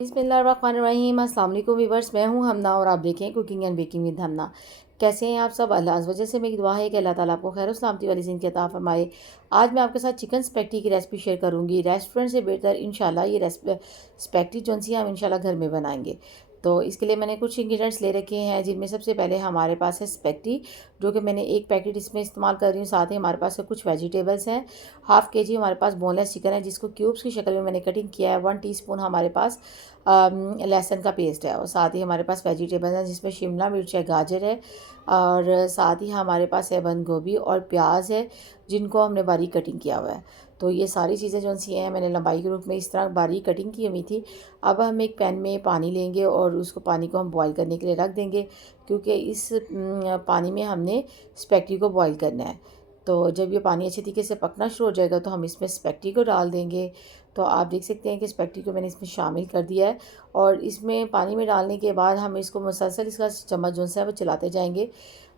बिस्मिल्लाहिर्रहमानिर्रहीम। अस्सलाम वालेकुम व्यूअर्स, मैं हूं हमना और आप देखें कुकिंग एंड बेकिंग विद हमना। कैसे हैं आप सब? अल्लाह वजह से मेरी दुआ है कि अल्लाह ताला आपको खैर सलामती वाली ज़िंदगी अता फरमाए। आज मैं आपके साथ चिकन स्पैगेटी की रेसिपी शेयर करूंगी। रेस्टोरेंट से बेहतर इंशाल्लाह ये स्पैगेटी जो सी हम इंशाल्लाह घर में बनाएंगे। तो इसके लिए मैंने कुछ इंग्रेडिएंट्स ले रखे हैं, जिनमें सबसे पहले हमारे पास है स्पैगेटी, जो कि मैंने एक पैकेट इसमें इस्तेमाल कर रही हूँ। साथ ही हमारे पास कुछ वेजिटेबल्स हैं। हाफ़ के जी हमारे पास बोनलेस चिकन है, जिसको क्यूब्स की शक्ल में मैंने कटिंग किया है। 1 टीस्पून हमारे पास लहसुन का पेस्ट है, और साथ ही हमारे पास वेजिटेबल्स हैं, जिसमें शिमला मिर्च है, गाजर है, और साथ ही हमारे पास है बंद गोभी और प्याज है, जिनको हमने बारीक कटिंग किया हुआ है। तो ये सारी चीज़ें जो सी हैं मैंने लंबाई के रूप में इस तरह बारीक कटिंग की हुई थी। अब हम एक पैन में पानी लेंगे और उसको पानी को हम बॉईल करने के लिए रख देंगे, क्योंकि इस पानी में हमने स्पैगेटी को बॉईल करना है। तो जब ये पानी अच्छे तरीके से पकना शुरू हो जाएगा तो हम इसमें स्पैगेटी को डाल देंगे। तो आप देख सकते हैं कि स्पैगेटी को मैंने इसमें शामिल कर दिया है, और इसमें पानी में डालने के बाद हम इसको मुसलसल इसका चम्मच जो है वो चलाते जाएंगे,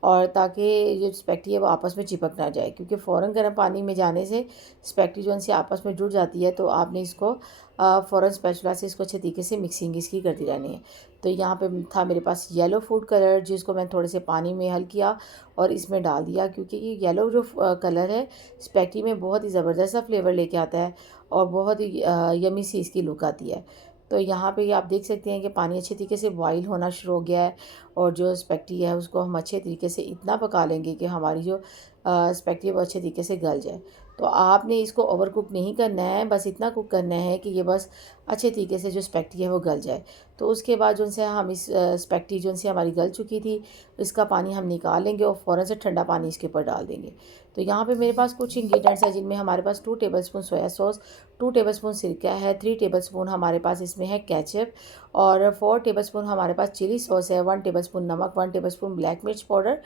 और ताकि जो स्पैगेटी है वो आपस में चिपक ना जाए, क्योंकि फ़ौरन गर्म पानी में जाने से स्पैगेटी जो है आपस में जुड़ जाती है। तो आपने इसको फ़ौरन स्पैचुला से इसको अच्छे तरीके से मिक्सिंग इसकी करती रहनी है। तो यहाँ पे था मेरे पास येलो फूड कलर, जिसको मैंने थोड़े से पानी में हल किया और इसमें डाल दिया, क्योंकि ये येलो जो कलर है स्पैगेटी में बहुत ही ज़बरदस्त सा फ्लेवर लेके आता है, और बहुत ही यमी सी इसकी लुक आती है। तो यहाँ पे आप देख सकते हैं कि पानी अच्छे तरीके से बॉईल होना शुरू हो गया है, और जो स्पैगेटी है उसको हम अच्छे तरीके से इतना पका लेंगे कि हमारी जो स्पैगेटी है वो अच्छे तरीके से गल जाए। तो आपने इसको ओवर कुक नहीं करना है, बस इतना कुक करना है कि ये बस अच्छे तरीके से जो स्पैगेटी है वो गल जाए। तो उसके बाद जो से हम इस स्पैगेटी जो से हमारी गल चुकी थी, इसका पानी हम निकाल लेंगे और फ़ौरन से ठंडा पानी इसके ऊपर डाल देंगे। तो यहाँ पे मेरे पास कुछ इंग्रेडिएंट्स हैं, जिनमें हमारे पास 2 टेबलस्पून सोया सॉस, 2 टेबलस्पून सिरका है, 3 टेबलस्पून हमारे पास इसमें है केचप, और 4 टेबलस्पून हमारे पास चिली सॉस है, 1 टेबलस्पून नमक, 1 टेबलस्पून ब्लैक मिर्च पाउडर,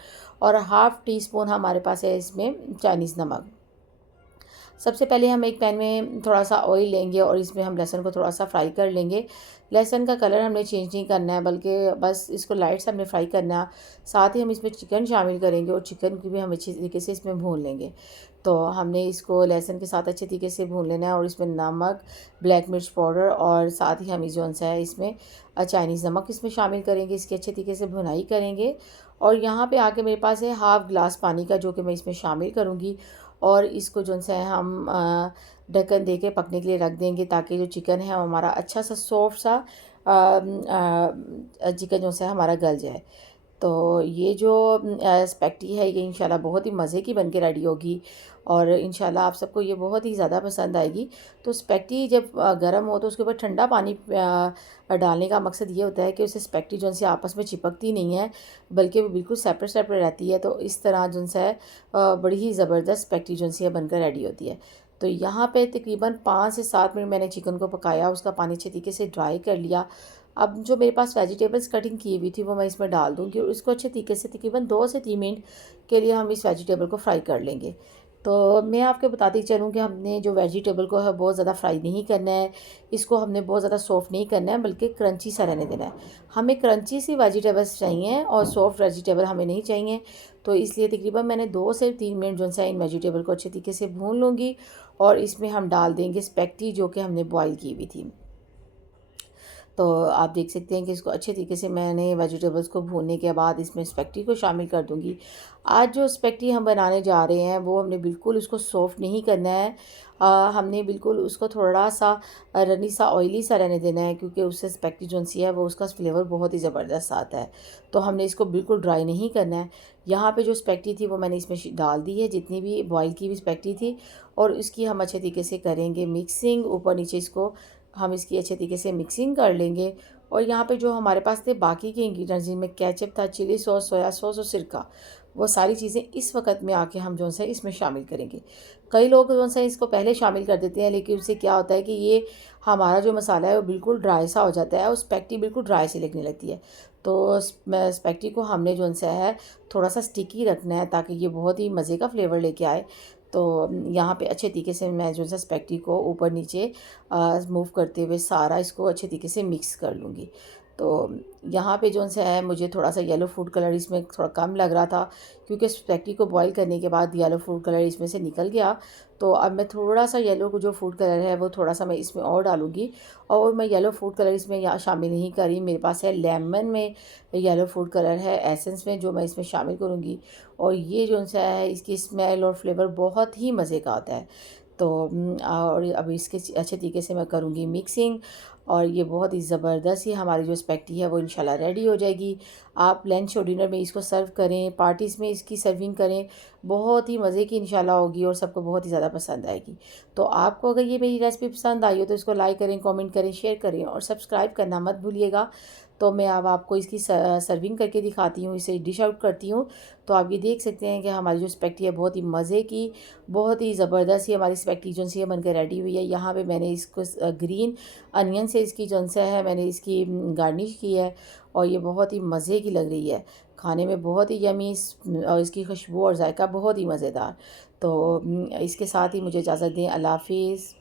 और हाफ़ टी स्पून हमारे पास है इसमें चाइनीज़ नमक। सबसे पहले हम एक पैन में थोड़ा सा ऑयल लेंगे और इसमें हम लहसुन को थोड़ा सा फ्राई कर लेंगे। लहसुन का कलर हमने चेंज नहीं करना है, बल्कि बस इसको लाइट से हमने फ्राई करना है। साथ ही हम इसमें चिकन शामिल करेंगे, और चिकन की भी हम अच्छी तरीके से इसमें भून लेंगे। तो हमने इसको लहसुन के साथ अच्छे तरीके से भून लेना है, और इसमें नमक, ब्लैक मिर्च पाउडर, और साथ ही हम जो है इसमें चाइनीज़ नमक इसमें शामिल करेंगे। इसकी अच्छे तरीके से भुनाई करेंगे, और यहाँ पे आके मेरे पास है हाफ़ ग्लास पानी का, जो कि मैं इसमें शामिल करूँगी, और इसको जो है हम ढक्कन दे के पकने के लिए रख देंगे, ताकि जो चिकन है वो हमारा अच्छा सा सॉफ्ट सा चिकन जो है हमारा गल जाए। तो ये जो स्पैगेटी है ये इंशाल्लाह बहुत ही मज़े की बन के रेडी होगी, और इंशाल्लाह आप सबको ये बहुत ही ज़्यादा पसंद आएगी। तो स्पैगेटी जब गर्म हो तो उसके ऊपर ठंडा पानी डालने का मकसद ये होता है कि उससे स्पैगेटी जो है आपस में चिपकती नहीं है, बल्कि वो बिल्कुल सेपरेट सेपरेट रहती है। तो इस तरह जो है बड़ी ही ज़बरदस्त स्पैगेटी जो है बनकर रेडी होती है। तो यहाँ पे तकरीबन 5 से 7 मिनट मैंने चिकन को पकाया, उसका पानी अच्छे तरीके से ड्राई कर लिया। अब जो मेरे पास वेजिटेबल्स कटिंग की हुई थी वो मैं इसमें डाल दूँगी, और इसको अच्छे तरीके से तकरीबन 2 से 3 मिनट के लिए हम इस वेजिटेबल को फ्राई कर लेंगे। तो मैं आपको बताती चलूँ कि हमने जो वेजिटेबल को है बहुत ज़्यादा फ्राई नहीं करना है, इसको हमने बहुत ज़्यादा सॉफ्ट नहीं करना है, बल्कि क्रंची सा रहने देना है। हमें क्रंची सी वेजिटेबल्स चाहिए और सॉफ्ट वेजिटेबल हमें नहीं चाहिए। तो इसलिए तकरीबन मैंने 2 से 3 मिनट जो है इन वेजिटेबल को अच्छे तरीके से भून लूँगी, और इसमें हम डाल देंगे स्पैगेटी जो कि हमने बॉयल की हुई थी। तो आप देख सकते हैं कि इसको अच्छे तरीके से मैंने वेजिटेबल्स को भूनने के बाद इसमें स्पैगेटी को शामिल कर दूंगी। आज जो स्पैगेटी हम बनाने जा रहे हैं वो हमने बिल्कुल उसको सॉफ्ट नहीं करना है। हमने बिल्कुल उसको थोड़ा सा रनी सा ऑयली सा रहने देना है, क्योंकि उससे स्पैगेटी जो सी है वो उसका फ्लेवर बहुत ही ज़बरदस्त आता है। तो हमने इसको बिल्कुल ड्राई नहीं करना है। यहाँ पे जो स्पैगेटी थी वो मैंने इसमें डाल दी है, जितनी भी बॉयल की हुई स्पैगेटी थी, और इसकी हम अच्छे तरीके से करेंगे मिक्सिंग। ऊपर नीचे इसको हम इसकी अच्छे तरीके से मिक्सिंग कर लेंगे। और यहाँ पे जो हमारे पास थे बाकी के इंग्रेडिएंट्स, जिनमें केचप था, चिली सॉस, सोया सॉस और सिरका, वो सारी चीज़ें इस वक्त में आके हम जो है इसमें शामिल करेंगे। कई लोग जो है इसको पहले शामिल कर देते हैं, लेकिन उससे क्या होता है कि ये हमारा जो मसाला है वो बिल्कुल ड्राई सा हो जाता है, और स्पैगेटी बिल्कुल ड्राई सी लगने लगती है। तो स्पैगेटी को हमने जो है थोड़ा सा स्टिकी रखना है, ताकि ये बहुत ही मज़े का फ्लेवर लेके आए। तो यहाँ पे अच्छे तरीके से मैं जो है स्पैगेटी को ऊपर नीचे मूव करते हुए सारा इसको अच्छे तरीके से मिक्स कर लूँगी। तो यहाँ पे जो सा है मुझे थोड़ा सा येलो फूड कलर इसमें थोड़ा कम लग रहा था, क्योंकि स्पैगेटी को बॉईल करने के बाद येलो फूड कलर इसमें से निकल गया। तो अब मैं थोड़ा सा येलो को जो फूड कलर है वो थोड़ा सा मैं इसमें और डालूँगी। और मैं येलो फूड कलर इसमें यहाँ शामिल नहीं करी, मेरे पास है लेमन में येलो फूड कलर है एसेंस में, जो मैं इसमें शामिल करूँगी। और ये जो सा है इसकी स्मेल और फ्लेवर बहुत ही मज़े का आता है। तो और अब इसके अच्छे तरीके से मैं करूँगी मिक्सिंग, और ये बहुत ही ज़बरदस्त ही हमारी जो स्पैगेटी है वो इंशाल्लाह रेडी हो जाएगी। आप लंच और डिनर में इसको सर्व करें, पार्टीज़ में इसकी सर्विंग करें, बहुत ही मज़े की इंशाल्लाह होगी और सबको बहुत ही ज़्यादा पसंद आएगी। तो आपको अगर ये मेरी रेसिपी पसंद आई हो तो इसको लाइक करें, कमेंट करें, शेयर करें और सब्सक्राइब करना मत भूलिएगा। तो मैं अब आपको इसकी सर्विंग करके दिखाती हूँ, इसे डिश आउट करती हूँ। तो आप ये देख सकते हैं कि हमारी जो स्पैगेटी है बहुत ही मज़े की, बहुत ही ज़बरदस्त ही हमारी स्पैगेटी जो सी बनकर रेडी हुई है। यहाँ पे मैंने इसको ग्रीन अनियन से इसकी जो सा है मैंने इसकी गार्निश की है, और ये बहुत ही मज़े की लग रही है। खाने में बहुत ही यमी और इसकी खुशबू और जायका बहुत ही मज़ेदार। तो इसके साथ ही मुझे इजाज़त दें। अल्लाह हाफ़िज़।